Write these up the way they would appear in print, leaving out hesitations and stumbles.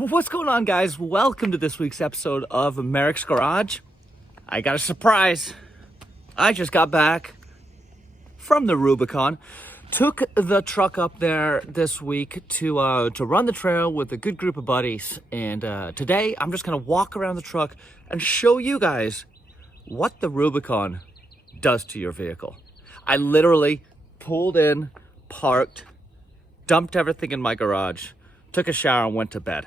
What's going on, guys? Welcome to this week's episode of Merricks Garage. I got a surprise. I just got back from the Rubicon. Took the truck up there this week to run the trail with a good group of buddies. And today I'm just gonna walk around the truck and show you guys what the Rubicon does to your vehicle. I literally pulled in, parked, dumped everything in my garage, took a shower and went to bed.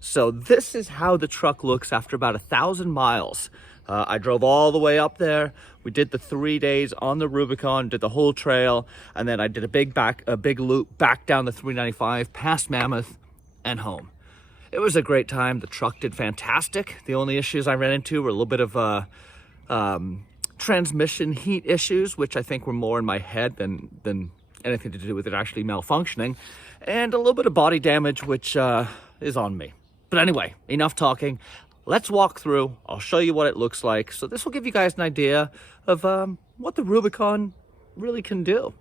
So this is how the truck looks after about 1,000 miles. I drove all the way up there. We did the 3 days on the Rubicon, did the whole trail, and then I did a big loop back down the 395, past Mammoth, and home. It was a great time. The truck did fantastic. The only issues I ran into were a little bit of transmission heat issues, which I think were more in my head than anything to do with it actually malfunctioning, and a little bit of body damage, which is on me. But anyway, enough talking. Let's walk through. I'll show you what it looks like. So this will give you guys an idea of what the Rubicon really can do.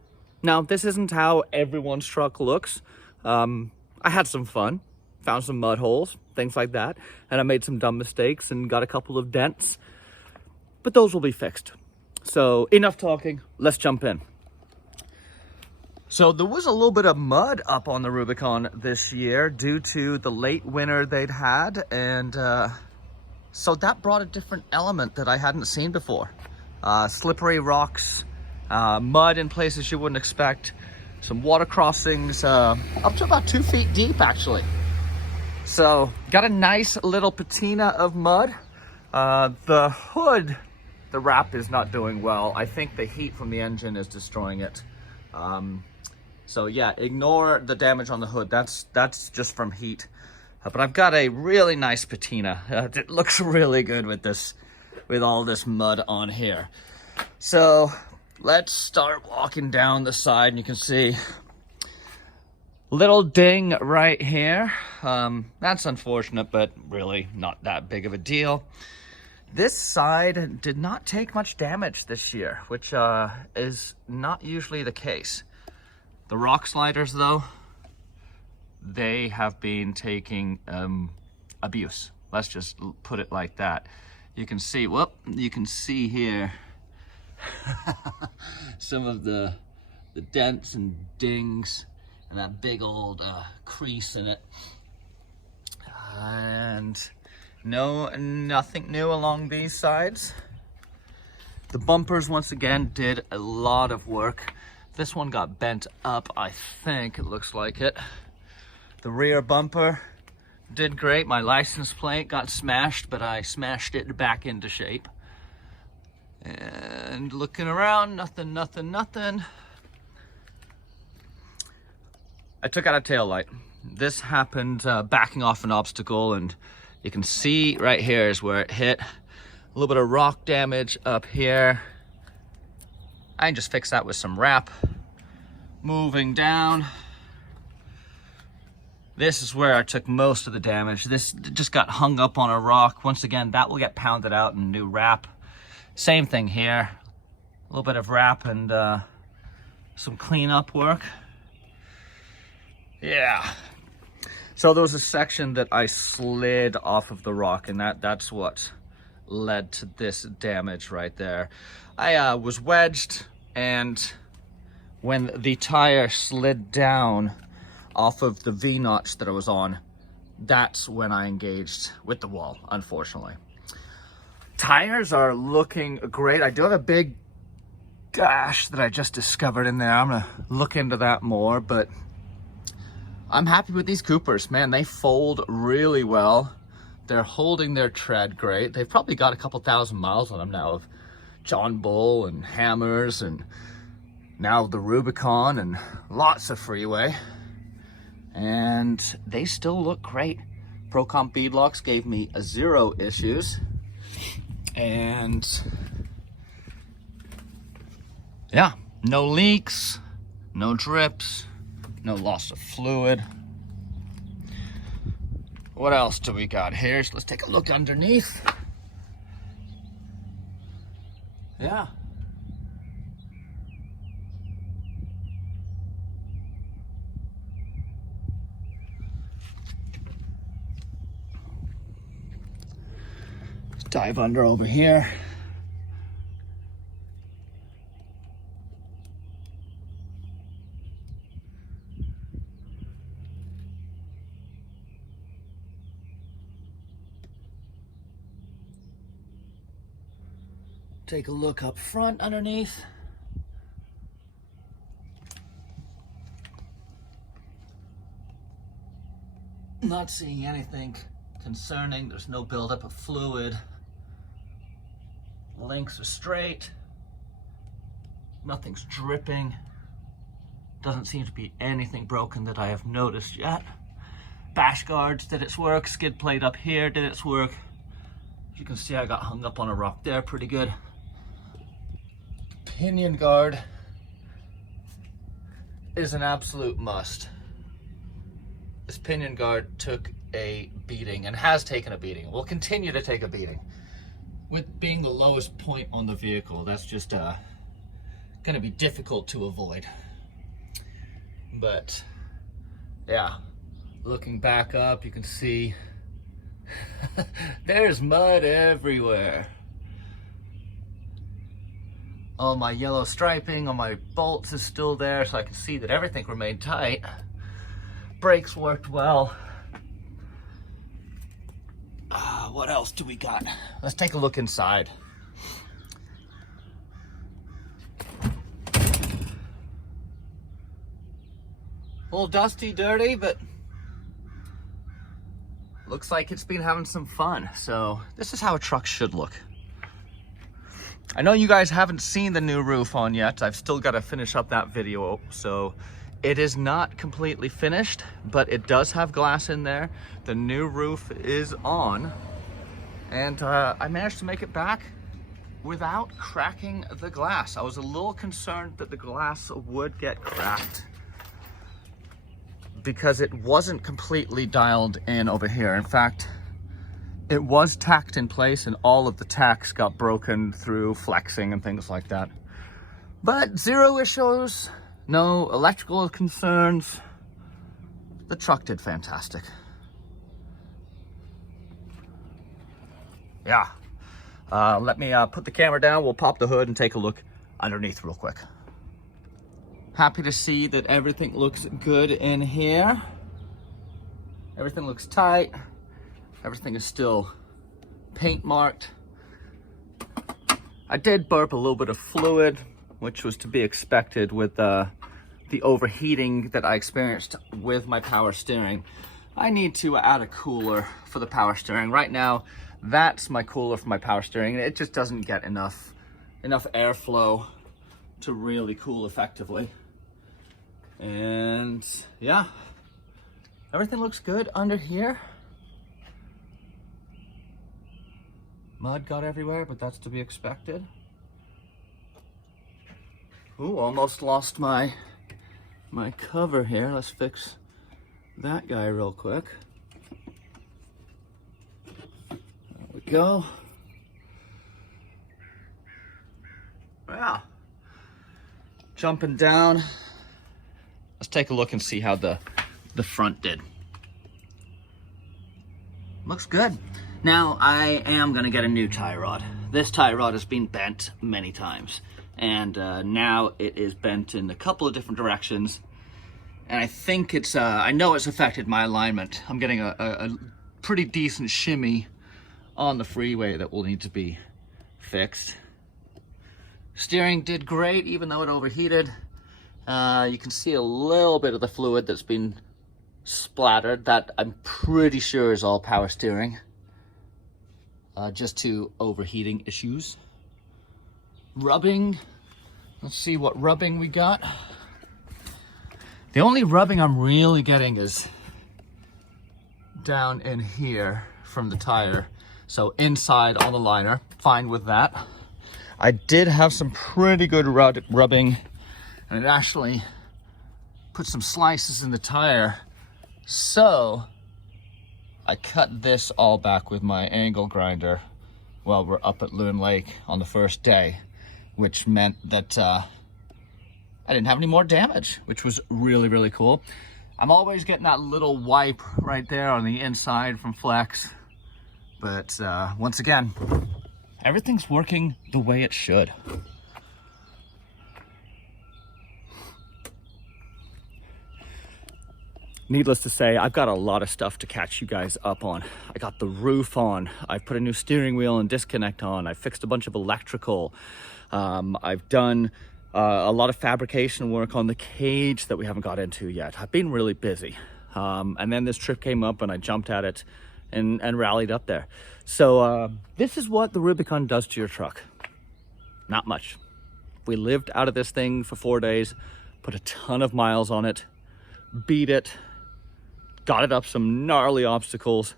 Now, this isn't how everyone's truck looks. I had some fun, found some mud holes, things like that, and I made some dumb mistakes and got a couple of dents, but those will be fixed. So enough talking, let's jump in. So there was a little bit of mud up on the Rubicon this year due to the late winter they'd had, and so that brought a different element that I hadn't seen before. Slippery rocks, mud in places you wouldn't expect, some water crossings up to about 2 feet deep actually. So got a nice little patina of mud. The hood, the wrap is not doing well. I think the heat from the engine is destroying it. So yeah, ignore the damage on the hood. That's just from heat. But I've got a really nice patina. It looks really good with all this mud on here. So let's start walking down the side, and you can see little ding right here. That's unfortunate, but really not that big of a deal. This side did not take much damage this year, which is not usually the case. The rock sliders, though, they have been taking abuse. Let's just put it like that. You can see, you can see here some of the dents and dings and that big old crease in it. And nothing new along these sides. The bumpers, once again, did a lot of work. This one got bent up, I think, it looks like it. The rear bumper did great. My license plate got smashed, but I smashed it back into shape. And looking around, nothing. I took out a tail light. This happened backing off an obstacle, and you can see right here is where it hit. A little bit of rock damage up here. I can just fix that with some wrap. Moving down. This is where I took most of the damage. This just got hung up on a rock. Once again, that will get pounded out in new wrap. Same thing here. A little bit of wrap and some cleanup work. Yeah. So there was a section that I slid off of the rock, and that's what led to this damage right there. I was wedged, and when the tire slid down off of the V-notch that I was on, that's when I engaged with the wall, unfortunately. Tires are looking great. I do have a big gash that I just discovered in there. I'm gonna look into that more, but I'm happy with these Coopers, man. They fold really well. They're holding their tread great. They've probably got a couple thousand miles on them now of John Bull and Hammers, and now the Rubicon and lots of freeway. And they still look great. Procomp beadlocks gave me 0 issues. And yeah, no leaks, no drips, no loss of fluid. What else do we got here? So let's take a look underneath. Yeah. Dive under over here. Take a look up front underneath. Not seeing anything concerning. There's no buildup of fluid. Links are straight. Nothing's dripping. Doesn't seem to be anything broken that I have noticed yet. Bash guards did its work. Skid plate up here did its work. As you can see, I got hung up on a rock there pretty good. Pinion guard is an absolute must. This pinion guard took a beating and has taken a beating. Will continue to take a beating. With being the lowest point on the vehicle, that's just going to be difficult to avoid. But yeah, looking back up, you can see there's mud everywhere. All my yellow striping on my bolts is still there, so I can see that everything remained tight. Brakes worked well. What else do we got? Let's take a look inside. A little dusty, dirty, but looks like it's been having some fun. So this is how a truck should look. I know you guys haven't seen the new roof on yet. I've still got to finish up that video, so it is not completely finished, but it does have glass in there. The new roof is on, and I managed to make it back without cracking the glass. I was a little concerned that the glass would get cracked because it wasn't completely dialed in over here. In fact, it was tacked in place and all of the tacks got broken through flexing and things like that. But zero issues, no electrical concerns. The truck did fantastic. Yeah. Let me put the camera down. We'll pop the hood and take a look underneath real quick. Happy to see that everything looks good in here. Everything looks tight. Everything is still paint marked. I did burp a little bit of fluid, which was to be expected with the overheating that I experienced with my power steering. I need to add a cooler for the power steering. Right now, that's my cooler for my power steering. It just doesn't get enough airflow to really cool effectively. And yeah, everything looks good under here. Mud got everywhere, but that's to be expected. Ooh, almost lost my cover here. Let's fix that guy real quick. There we go. Yeah. Jumping down. Let's take a look and see how the front did. Looks good. Now, I am gonna get a new tie rod. This tie rod has been bent many times, and now it is bent in a couple of different directions. And I think it's, I know it's affected my alignment. I'm getting a pretty decent shimmy on the freeway that will need to be fixed. Steering did great, even though it overheated. You can see a little bit of the fluid that's been splattered. That I'm pretty sure is all power steering. Just to overheating issues. Rubbing, let's see what rubbing we got. The only rubbing I'm really getting is down in here from the tire. So inside on the liner, fine with that. I did have some pretty good rubbing, and it actually put some slices in the tire. So I cut this all back with my angle grinder while we're up at Loon Lake on the first day, which meant that I didn't have any more damage, which was really, really cool. I'm always getting that little wipe right there on the inside from Flex. But once again, everything's working the way it should. Needless to say, I've got a lot of stuff to catch you guys up on. I got the roof on, I've put a new steering wheel and disconnect on, I fixed a bunch of electrical, I've done a lot of fabrication work on the cage that we haven't got into yet. I've been really busy. And then this trip came up and I jumped at it and rallied up there. So this is what the Rubicon does to your truck. Not much. We lived out of this thing for 4 days, put a ton of miles on it, beat it, got it up some gnarly obstacles,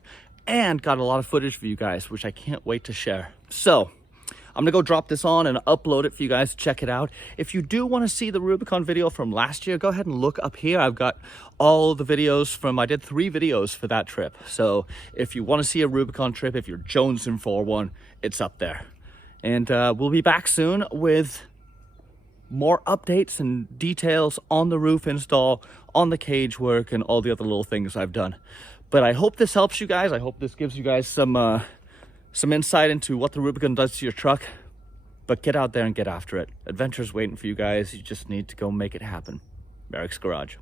and got a lot of footage for you guys, which I can't wait to share. So I'm gonna go drop this on and upload it for you guys to check it out. If you do want to see the Rubicon video from last year, go ahead and look up here. I've got all the videos from, I did 3 videos for that trip. So if you want to see a Rubicon trip, if you're jonesing for one, it's up there. And we'll be back soon with more updates and details on the roof install, on the cage work, and all the other little things I've done. But I hope this helps you guys. I hope this gives you guys some insight into what the Rubicon does to your truck. But get out there and get after it. Adventure's waiting for you guys. You just need to go make it happen. Merricks Garage.